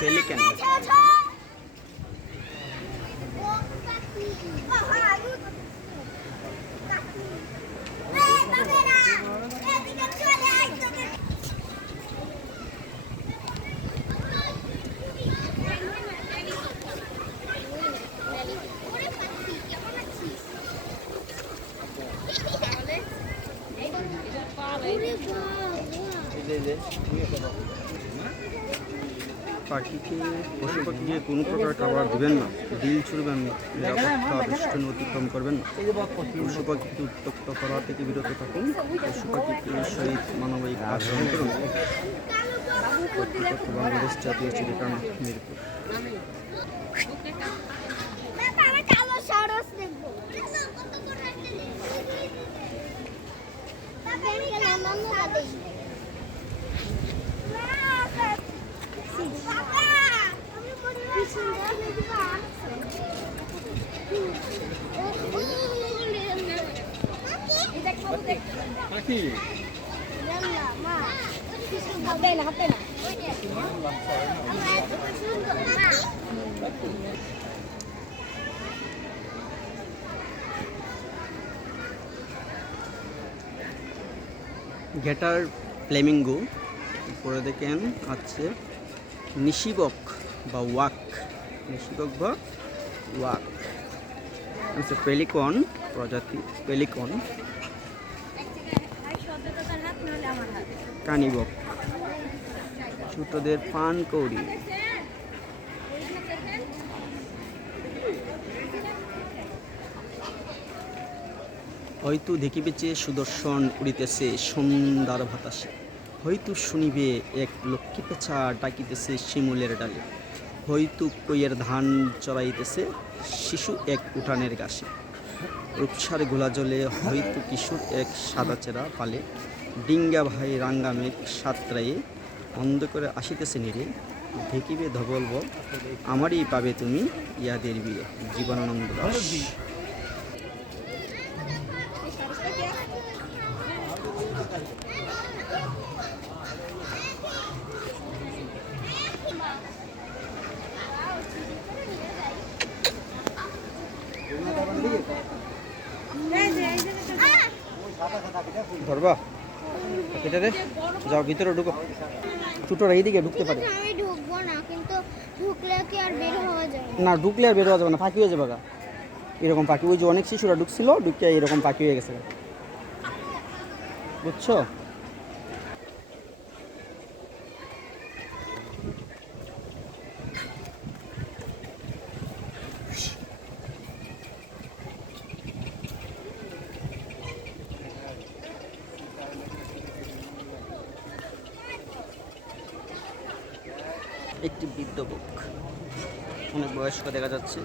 Pelican পাখিকে পশু পাখিকে কোনো প্রকার খাবার দিবেন না। ডিল ছুড়বেন না নিরাপত্তা বেষ্টন অতিক্রম করবেন না। পশু পাখিকে উত্তক্ত করা থেকে বিরত থাকুন। পশু পাখিকে সহিত মানবিক আচরণ করুন। বাংলাদেশ জাতীয় চিড়িয়াখানা মিরপুর। কালো সারস দেখব পাখি হবে না হবে না আমার এত সুন্দর মা গেটার ফ্লেমিঙ্গো উপরে দেখেন আছে নিশিবক বা ওয়াক। নিশিবক বা ওয়াক। হচ্ছে পেলিকন, প্রজাতি পেলিকন। কানিবক ছোটদের পান কৌড়ি হয়তো দেখিবেছে সুদর্শন উড়িতেছে সন্ধ্যার বাতাসে। হয়তো শুনিবে এক লক্ষ্মী পেছা ডাকিতেছে শিমুলের ডালে। হয়তো কইয়ের ধান চড়াইতেছে শিশু এক উঠানের গাছে। রূপসার গোলা জলে হয়তো কিশোর এক সাদা চেরা পালে, ডিঙ্গা ভাই রাঙ্গা মেঘ সাতরায়ে অন্ধ করে আসিতেছে নিরে দেখিবে ধবলব আমারই পাবে তুমি ইয়াদের বিয়ে, জীবনানন্দ দাস। ধরবা? এটা রে যাও ভিতরে ঢুকো। টুটোরা এইদিকে ঢুকতে পারে। আমি ঢুকবো না কিন্তু ঢুকলে কি আর বের হওয়া যায়? না ঢুকলে আর বের হওয়া যাবে না ফাঁকি হয়ে যাবে গা। এরকম পাখি ওই যে অনেক শিশুরা ঢুকছিল ঢুকে এরকম পাখি হয়ে গেছে। বুঝছ? একটি বৃদ্ধ বুক। অনেক বয়স্ক দেখা যাচ্ছে।